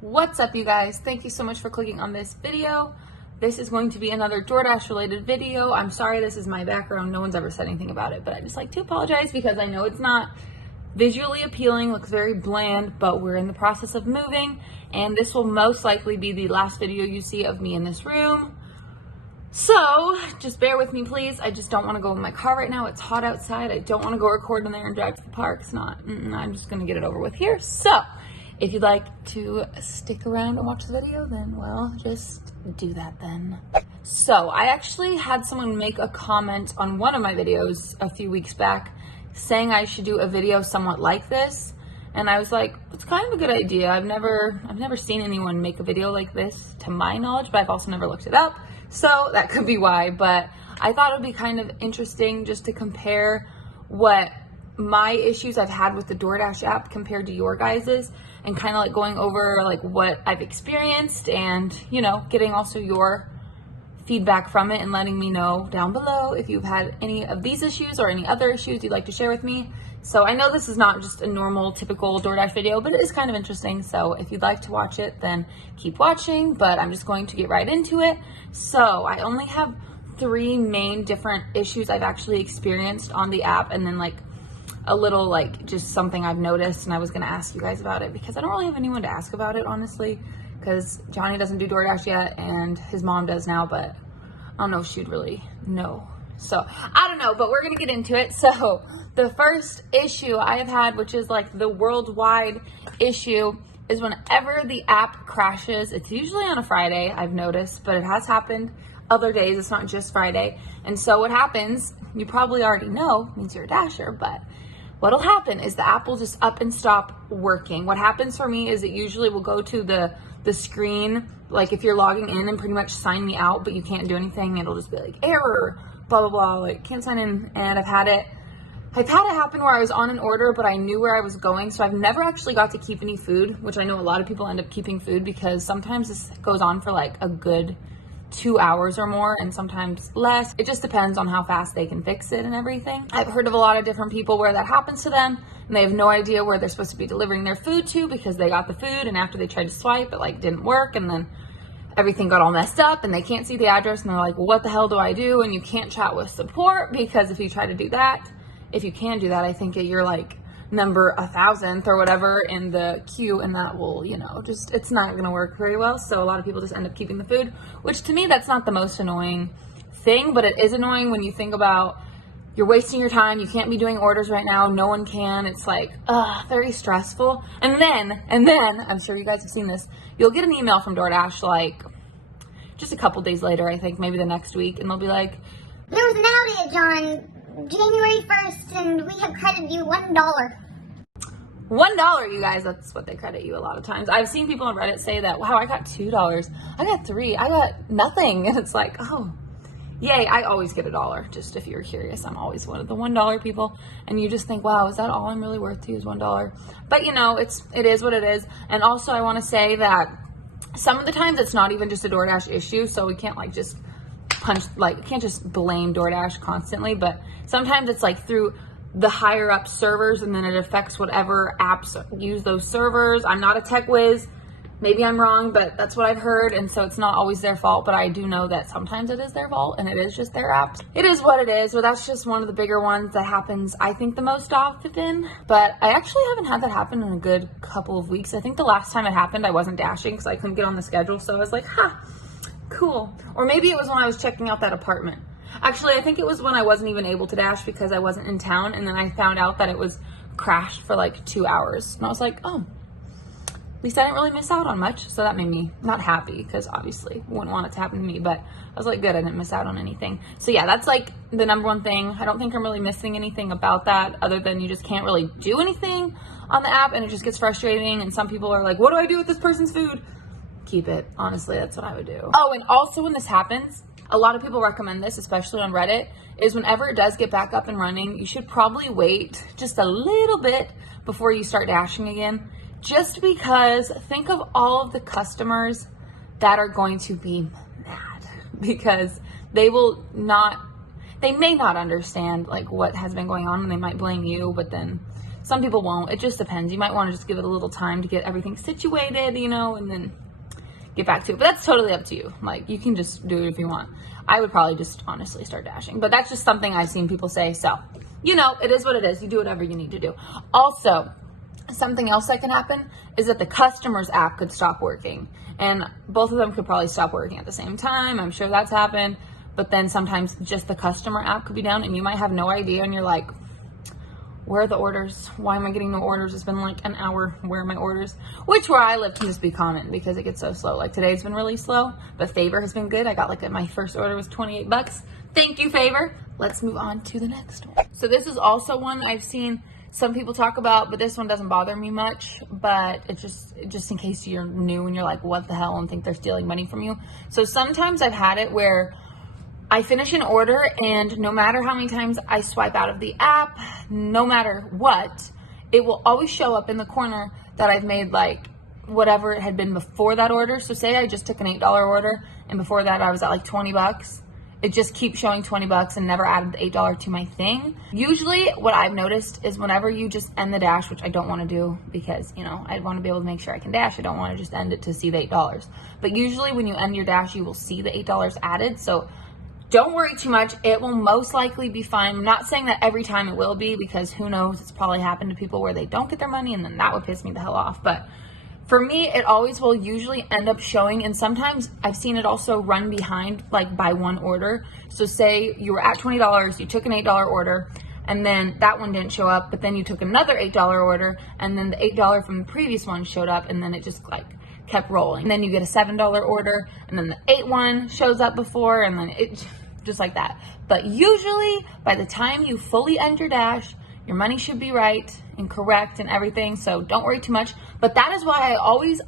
What's up, you guys? Thank you so much for clicking on this video. This is going to be another DoorDash related video. I'm sorry this is my background. No one's ever said anything about it, but I just like to apologize because I know it's not visually appealing, looks very bland, but we're in the process of moving, and this will most likely be the last video you see of me in this room. So just bear with me, please. I just don't want to go in my car right now. It's hot outside. I don't want to go record in there and drive to the park. It's not, I'm just going to get it over with here. So if you'd like to stick around and watch the video, then well, just do that then. So I actually had someone make a comment on one of my videos a few weeks back saying I should do a video somewhat like this. And I was like, it's kind of a good idea. I've never seen anyone make a video like this to my knowledge, but I've also never looked it up. So that could be why, but I thought it would be kind of interesting just to compare what my issues I've had with the DoorDash app compared to your guys's, and kind of like going over like what I've experienced and, you know, getting also your feedback from it and letting me know down below if you've had any of these issues or any other issues you'd like to share with me. So I know this is not just a normal typical DoorDash video, but it is kind of interesting. So if you'd like to watch it, then keep watching, but I'm just going to get right into it. So I only have 3 main different issues I've actually experienced on the app, and then like a little like just something I've noticed, and I was going to ask you guys about it because I don't really have anyone to ask about it, honestly, because Johnny doesn't do DoorDash yet and his mom does now, but I don't know if she'd really know. So I don't know, but we're going to get into it. So the first issue I have had, which is like the worldwide issue, is whenever the app crashes. It's usually on a Friday, I've noticed, but it has happened other days. It's not just Friday. And so what happens, you probably already know, means you're a Dasher, but what'll happen is the app will just up and stop working. What happens for me is it usually will go to the screen, like if you're logging in and pretty much sign me out, but you can't do anything, it'll just be like error, blah, blah, blah, like can't sign in. And I've had it happen where I was on an order, but I knew where I was going. So I've never actually got to keep any food, which I know a lot of people end up keeping food because sometimes this goes on for like a good 2 hours or more, and sometimes less. It just depends on how fast they can fix it and everything. I've heard of a lot of different people where that happens to them and they have no idea where they're supposed to be delivering their food to because they got the food and after they tried to swipe, it like didn't work, and then everything got all messed up and they can't see the address and they're like, well, what the hell do I do? And you can't chat with support because if you try to do that, if you can do that, I think you're like number 1,000th or whatever in the queue, and that will, you know, just, it's not going to work very well. So a lot of people just end up keeping the food, which to me, that's not the most annoying thing, but it is annoying when you think about you're wasting your time. You can't be doing orders right now. No one can. It's like, very stressful. And then I'm sure you guys have seen this. You'll get an email from DoorDash like just a couple days later, I think maybe the next week, and they'll be like, there was an outage on January 1st and we have credited you $1. $1, you guys, that's what they credit you a lot of times. I've seen people on Reddit say that, wow, I got $2, I got $3, I got nothing. And it's like, oh, yay, I always get $1. Just if you're curious, I'm always one of the $1 people. And you just think, wow, is that all I'm really worth to you is $1? But you know, it is what it is. And also I want to say that some of the times it's not even just a DoorDash issue. So we can't like just can't just blame DoorDash constantly, but sometimes it's like through the higher up servers, and then it affects whatever apps use those servers. I'm not a tech whiz, maybe I'm wrong, but that's what I've heard, and so it's not always their fault, but I do know that sometimes it is their fault and it is just their apps. It is what it is, but that's just one of the bigger ones that happens, I think, the most often. But I actually haven't had that happen in a good couple of weeks. I think the last time it happened, I wasn't dashing because I couldn't get on the schedule, so I was like, cool. Or maybe it was when I was checking out that apartment. Actually, I think it was when I wasn't even able to dash because I wasn't in town, and then I found out that it was crashed for like 2 hours. And I was like, oh, at least I didn't really miss out on much. So that made me not happy because obviously I wouldn't want it to happen to me, but I was like, good, I didn't miss out on anything. So yeah, that's like the number one thing. I don't think I'm really missing anything about that other than you just can't really do anything on the app and it just gets frustrating. And some people are like, what do I do with this person's food? Keep it. Honestly, that's what I would do. Oh, and also when this happens, a lot of people recommend this, especially on Reddit, is whenever it does get back up and running, you should probably wait just a little bit before you start dashing again. Just because think of all of the customers that are going to be mad because they may not understand like what has been going on, and they might blame you, but then Some people won't. It just depends. You might want to just give it a little time to get everything situated, you know, and then get back to it. But that's totally up to you. Like, you can just do it if you want. I would probably just honestly start dashing. But that's just something I've seen people say. So, you know, it is what it is. You do whatever you need to do. Also, something else that can happen is that the customer's app could stop working. And both of them could probably stop working at the same time. I'm sure that's happened. But then sometimes just the customer app could be down and you might have no idea. And you're like, where are the orders? Why am I getting no orders? It's been like an hour. Where are my orders? Which where I live can just be common because it gets so slow. Like today's been really slow, but Favor has been good. I got like my first order was 28 bucks. Thank you, Favor. Let's move on to the next one. So this is also one I've seen some people talk about, but this one doesn't bother me much, but it's just in case you're new and you're like, what the hell, and think they're stealing money from you. So sometimes I've had it where I finish an order and no matter how many times I swipe out of the app, no matter what, it will always show up in the corner that I've made like whatever it had been before that order. So say I just took an $8 order and before that I was at like 20 bucks. It just keeps showing 20 bucks and never added the $8 to my thing. Usually what I've noticed is whenever you just end the dash, which I don't want to do because, you know, I want to be able to make sure I can dash. I don't want to just end it to see the $8. But usually when you end your dash, you will see the $8 added. So don't worry too much. It will most likely be fine. I'm not saying that every time it will be because who knows, it's probably happened to people where they don't get their money and then that would piss me the hell off. But for me, it always will usually end up showing, and sometimes I've seen it also run behind like by one order. So say you were at $20, you took an $8 order and then that one didn't show up, but then you took another $8 order and then the $8 from the previous one showed up and then it just like kept rolling. And then you get a $7 order and then the 8 one shows up before and then it just like that. But usually by the time you fully end your dash, your money should be right and correct and everything. So don't worry too much. But that is why I always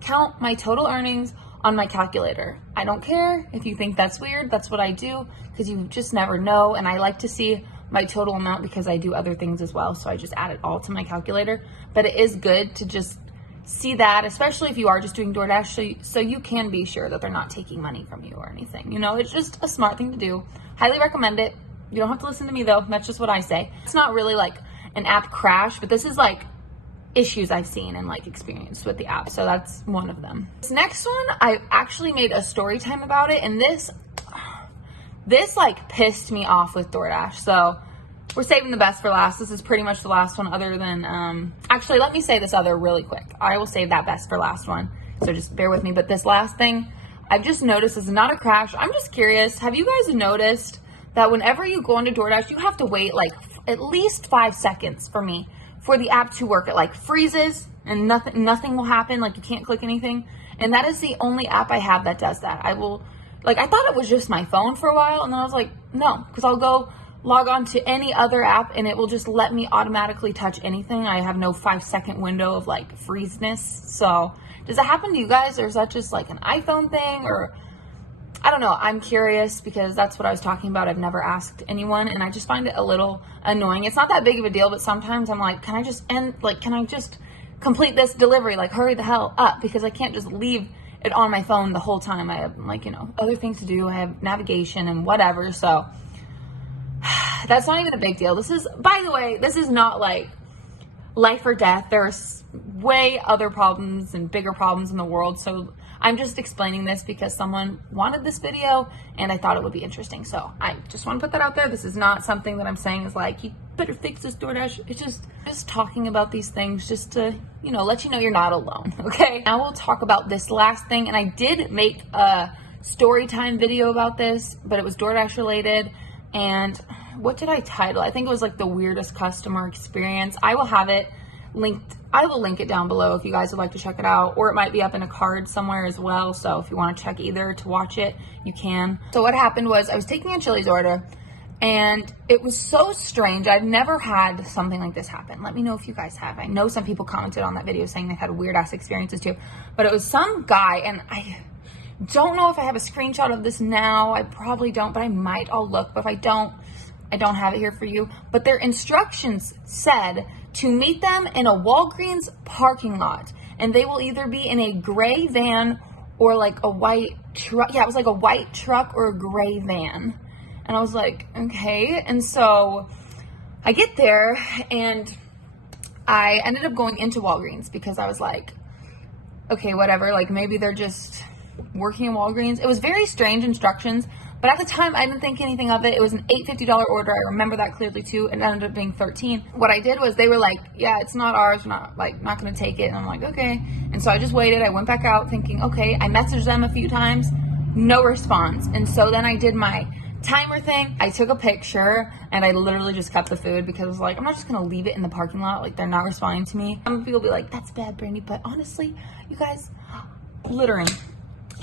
count my total earnings on my calculator. I don't care if you think that's weird. That's what I do because you just never know. And I like to see my total amount because I do other things as well. So I just add it all to my calculator. But it is good to just see that, especially if you are just doing DoorDash, so you can be sure that they're not taking money from you or anything. You know, it's just a smart thing to do. Highly recommend it. You don't have to listen to me though. That's just what I say. It's not really like an app crash, but this is like issues I've seen and like experienced with the app. So that's one of them. This next one, I actually made a story time about it. And this like pissed me off with DoorDash. So we're saving the best for last. This is pretty much the last one other than, actually, let me say this other really quick. I will save that best for last one. So just bear with me. But this last thing, I've just noticed is not a crash. I'm just curious. Have you guys noticed that whenever you go into DoorDash, you have to wait like at least 5 seconds for me for the app to work? It like freezes and nothing will happen. Like you can't click anything. And that is the only app I have that does that. I thought it was just my phone for a while. And then I was like, no, because I'll go log on to any other app and it will just let me automatically touch anything. I have no 5-second window of like freezeness. So does that happen to you guys, or is that just like an iPhone thing? Or I don't know. I'm curious because that's what I was talking about. I've never asked anyone and I just find it a little annoying. It's not that big of a deal, but sometimes I'm like, can I just complete this delivery? Like hurry the hell up, because I can't just leave it on my phone the whole time. I have like, you know, other things to do. I have navigation and whatever. So that's not even a big deal. This is, by the way, this is not like life or death. There's way other problems and bigger problems in the world. So I'm just explaining this because someone wanted this video and I thought it would be interesting. So I just want to put that out there. This is not something that I'm saying is like, you better fix this DoorDash. It's just talking about these things just to, you know, let you know you're not alone. Okay. Now we'll talk about this last thing. And I did make a story time video about this, but it was DoorDash related. And what did I title? I think it was like the weirdest customer experience. I will have it linked. I will link it down below if you guys would like to check it out, or it might be up in a card somewhere as well. So if you want to check either to watch it, you can. So what happened was I was taking a Chili's order and it was so strange. I've never had something like this happen. Let me know if you guys have. I know some people commented on that video saying they had weird ass experiences too, but it was some guy, and I don't know if I have a screenshot of this now. I probably don't, but I might. I'll look, but if I don't have it here for you. But their instructions said to meet them in a Walgreens parking lot, and they will either be in a gray van or like a white truck. Yeah, it was like a white truck or a gray van. And I was like, okay. And so I get there and I ended up going into Walgreens because I was like, okay, whatever, like maybe they're just working in Walgreens. It was very strange instructions, but at the time I didn't think anything of it. It was an $850 order. I remember that clearly too. It ended up being $13. What I did was they were like, yeah, it's not ours. We're not going to take it. And I'm like, okay. And so I just waited. I went back out thinking, okay, I messaged them a few times, no response. And so then I did my timer thing. I took a picture and I literally just kept the food because I was like, I'm not just gonna leave it in the parking lot. Like, they're not responding to me. Some people will be like, that's bad, Brandy. But honestly, you guys, littering.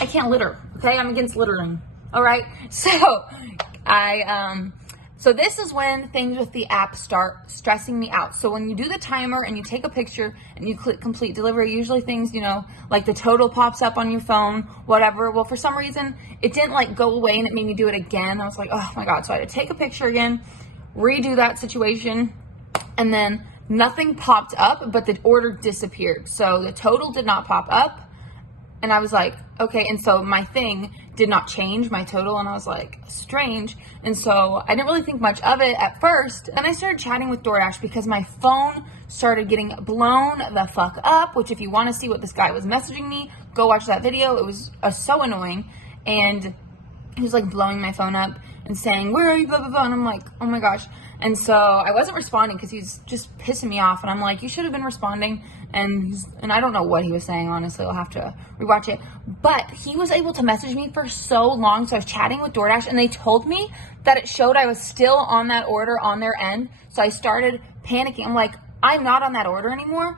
I can't litter, okay? I'm against littering. All right. So so this is when things with the app start stressing me out. So when you do the timer and you take a picture and you click complete delivery, usually things, you know, like the total pops up on your phone, whatever. Well, for some reason, it didn't like go away and it made me do it again. I was like, oh my God. So I had to take a picture again, redo that situation, and then nothing popped up, but the order disappeared. So the total did not pop up. And I was like, okay. And so my thing did not change, my total. And I was like, strange. And so I didn't really think much of it at first. Then I started chatting with DoorDash because my phone started getting blown the fuck up, which if you want to see what this guy was messaging me, go watch that video. It was so annoying. And he was like blowing my phone up and saying, where are you, blah, blah, blah. And I'm like, oh my gosh. And so I wasn't responding because he's just pissing me off. And I'm like, you should have been responding. And I don't know what he was saying, honestly. I'll have to rewatch it. But he was able to message me for so long. So I was chatting with DoorDash and they told me that it showed I was still on that order on their end. So I started panicking. I'm like, I'm not on that order anymore.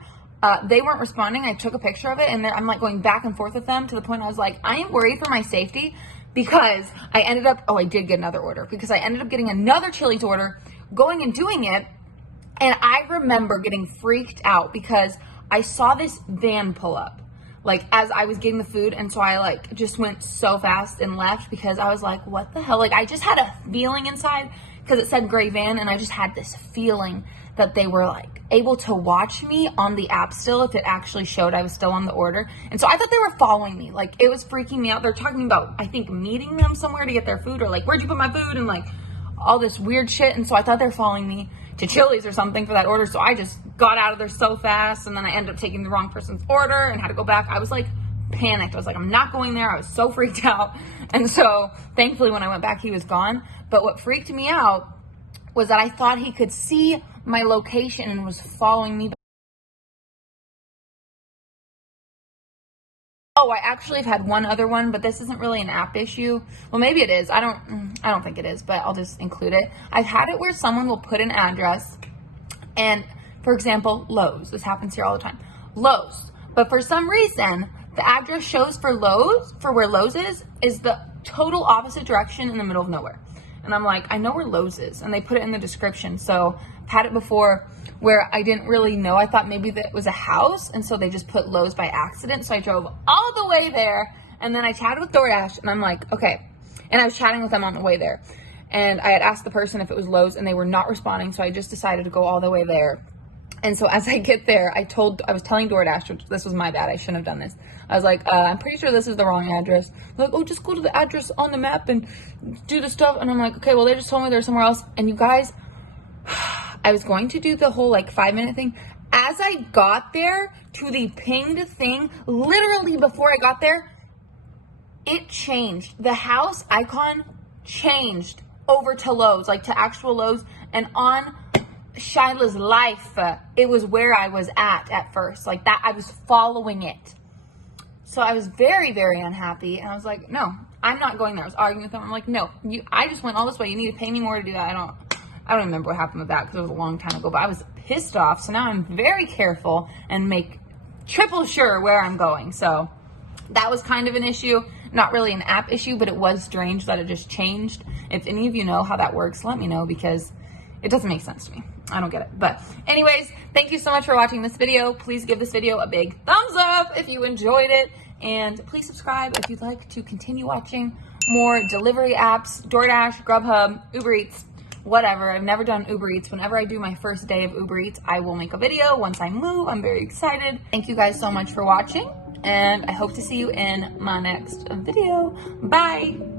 They weren't responding. I took a picture of it and I'm like going back and forth with them to the point I was like, I am worried for my safety because I ended up, I did get another order because I ended up getting another Chili's order, going and doing it. And I remember getting freaked out because I saw this van pull up, like as I was getting the food. And so I like just went so fast and left because I was like, what the hell? Like I just had a feeling inside because it said gray van. And I just had this feeling that they were like able to watch me on the app still if it actually showed I was still on the order. And so I thought they were following me. Like it was freaking me out. They're talking about, I think, meeting them somewhere to get their food or like, where'd you put my food? And like all this weird shit. And so I thought they're following me to Chili's or something for that order. So I just got out of there so fast. And then I ended up taking the wrong person's order and had to go back. I was like panicked. I was like, I'm not going there. I was so freaked out. And so thankfully when I went back, he was gone. But what freaked me out was that I thought he could see my location and was following me. Oh, I actually have had one other one, but this isn't really an app issue. Well, maybe it is. I don't think it is, but I'll just include it. I've had it where someone will put an address and, for example, Lowe's. This happens here all the time. Lowe's. But for some reason, the address shows for Lowe's, for where Lowe's is the total opposite direction in the middle of nowhere. And I'm like, I know where Lowe's is. And they put it in the description. So I've had it before where I didn't really know. I thought maybe that was a house. And so they just put Lowe's by accident. So I drove all the way there. And then I chatted with DoorDash. And I'm like, okay. And I was chatting with them on the way there. And I had asked the person if it was Lowe's. And they were not responding. So I just decided to go all the way there. And so as I get there, I was telling DoorDash, which this was my bad. I shouldn't have done this. I was like, I'm pretty sure this is the wrong address. They're like, oh, just go to the address on the map and do the stuff. And I'm like, okay, well, they just told me they're somewhere else. And you guys, I was going to do the whole like 5-minute thing. As I got there to the pinged thing, literally before I got there, it changed. The house icon changed over to Lowe's, like to actual Lowe's. And on Shyla's life, it was where I was at first, like that. I was following it. So I was very, very unhappy. And I was like, no, I'm not going there. I was arguing with them. I'm like, no, I just went all this way. You need to pay me more to do that. I don't remember what happened with that because it was a long time ago, but I was pissed off. So now I'm very careful and make triple sure where I'm going. So that was kind of an issue. Not really an app issue, but it was strange that it just changed. If any of you know how that works, let me know because it doesn't make sense to me. I don't get it. But anyways, thank you so much for watching this video. Please give this video a big thumbs up if you enjoyed it. And please subscribe if you'd like to continue watching more delivery apps, DoorDash, Grubhub, Uber Eats, whatever. I've never done Uber Eats. Whenever I do my first day of Uber Eats, I will make a video once I move. I'm very excited. Thank you guys so much for watching. And I hope to see you in my next video. Bye.